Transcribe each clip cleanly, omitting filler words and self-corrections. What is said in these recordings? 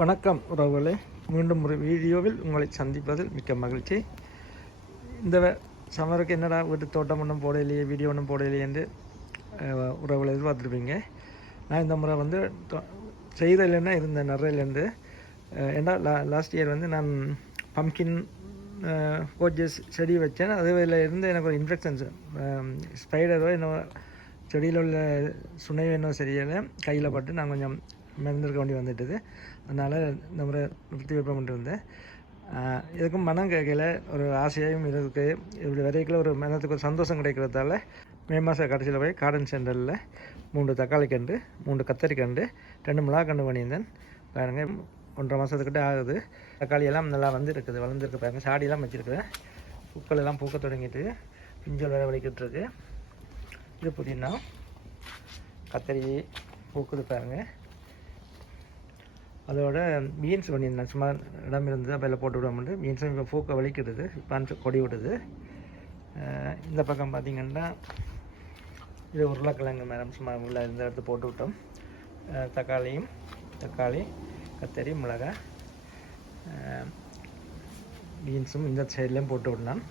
வணக்கம் உறவுகளே, மீண்டும் ஒரு வீடியோவில் உங்களை சந்திப்பதில் மிக்க மகிழ்ச்சி. இந்த சமருக்கு என்னடா வீட்டு தோட்டம் ஒன்றும் போடலையே, வீடியோ ஒன்றும் போடலையே என்று உறவுகளை எதிர்பார்த்துருப்பீங்க. நான் இந்த முறை வந்து செய்தலைன்னா இருந்தேன் நிறையிலேருந்து. ஏன்னா லாஸ்ட் இயர் வந்து நான் பம்கின் கோஜஸ் செடி வச்சேன். அதில் இருந்து எனக்கு ஒரு இன்ஃபெக்ஷன்ஸ், ஸ்பைடரோ இன்னும் செடியில் உள்ள சுனையோ இன்னும் சரியில்லை, கையில் பட்டு நான் கொஞ்சம் மறந்துருக்க வேண்டி வந்துட்டுது. அதனால் இந்த முறை நிறுத்தி வைப்போம்ட்டு இருந்தேன். இதுக்கும் மனம் கேட்கல, ஒரு ஆசையாகவும் இருக்குது. இப்படி வரைக்கும் ஒரு மனத்துக்கு ஒரு சந்தோஷம் கிடைக்கிறதால மே மாதம் கடைசியில் போய் கார்டன் சென்டரில் 3 தக்காளி கண்டு, 3 கத்தரி கண்டு, 2 மிளகா கண்டு பண்ணியிருந்தேன். பாருங்கள், 1.5 மாதத்துக்கிட்ட ஆகுது. தக்காளி எல்லாம் நல்லா வந்துருக்குது, வளர்ந்துருக்கு. பாருங்கள், சாடியெல்லாம் வச்சுருக்குறேன். பூக்கள் எல்லாம் பூக்க தொடங்கிட்டு பிஞ்சல் வேலை வலிக்கிட்டு இருக்கு. இது புதினா, கத்தரி பூக்குது பாருங்கள். அதோட பீன்ஸ் பண்ணியிருந்தேன், சும்மா இடம் இருந்தது, அப்போ எல்லாம் போட்டு விடாமட்டு பீன்ஸும் இப்போ பூக்க வலிக்கிடுது, இப்போ கொடி விடுது. இந்த பக்கம் பார்த்திங்கன்னா இது உருளைக்கிழங்கு மேடம், சும்மா உள்ள இந்த இடத்து போட்டு விட்டோம். தக்காளி, கத்தரி, மிளகாய், பீன்ஸும் இந்த சைட்லேயும் போட்டு விடலாம்.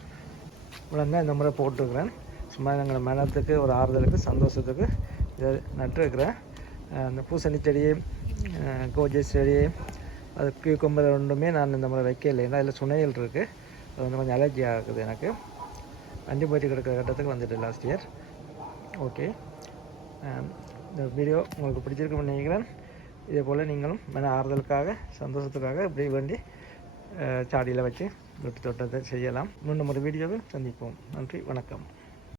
இவ்வளோதான் இந்த முறை போட்டுருக்குறேன். சும்மா எங்கள் மனத்துக்கு ஒரு ஆறுதலுக்கு சந்தோஷத்துக்கு இதை நட்டுருக்குறேன். அந்த பூசணி செடி, கோஜஸ் செடி, அது கியூக்கம்பர் ரெண்டுமே நான் இந்த முறை வைக்கல. ஏன்னா அதில் சுனைகள் இருக்குது, அது வந்து கொஞ்சம் அலர்ஜி ஆகுது எனக்கு. ஆன்டிபயோட்டிக் எடுக்கிற கட்டத்துக்கு வந்துட்டு லாஸ்ட் இயர். ஓகே, இந்த வீடியோ உங்களுக்கு பிடிச்சிருக்குன்னு நினைக்கிறேன். இதே போல் நீங்களும் மன ஆறுதலுக்காக, சந்தோஷத்துக்காக இப்படி வேண்டி சாடியில் வச்சு வீட்டு தோட்டத்தை செய்யலாம். மீண்டும் ஒரு வீடியோவில் சந்திப்போம். நன்றி, வணக்கம்.